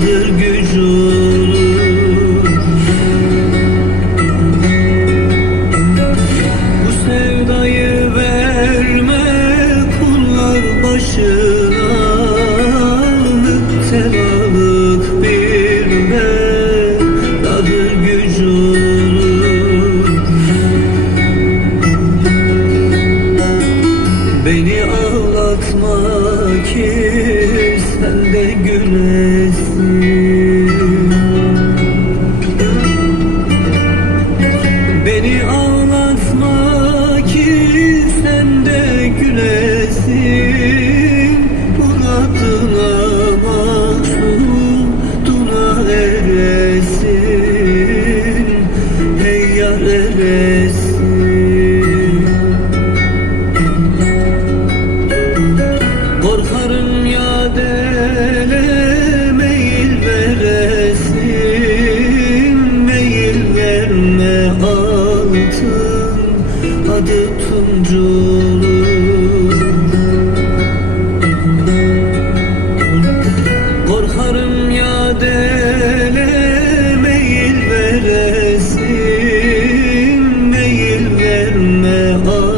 sabır gücü. Bu sevdayı verme kullar başına. Müptelalık bilme sabır gücü. Beni ağlatma ki sen de gülesin Beni al ne altın adı Tunculu Korkarım ya dele meyil veresin meyil verme altın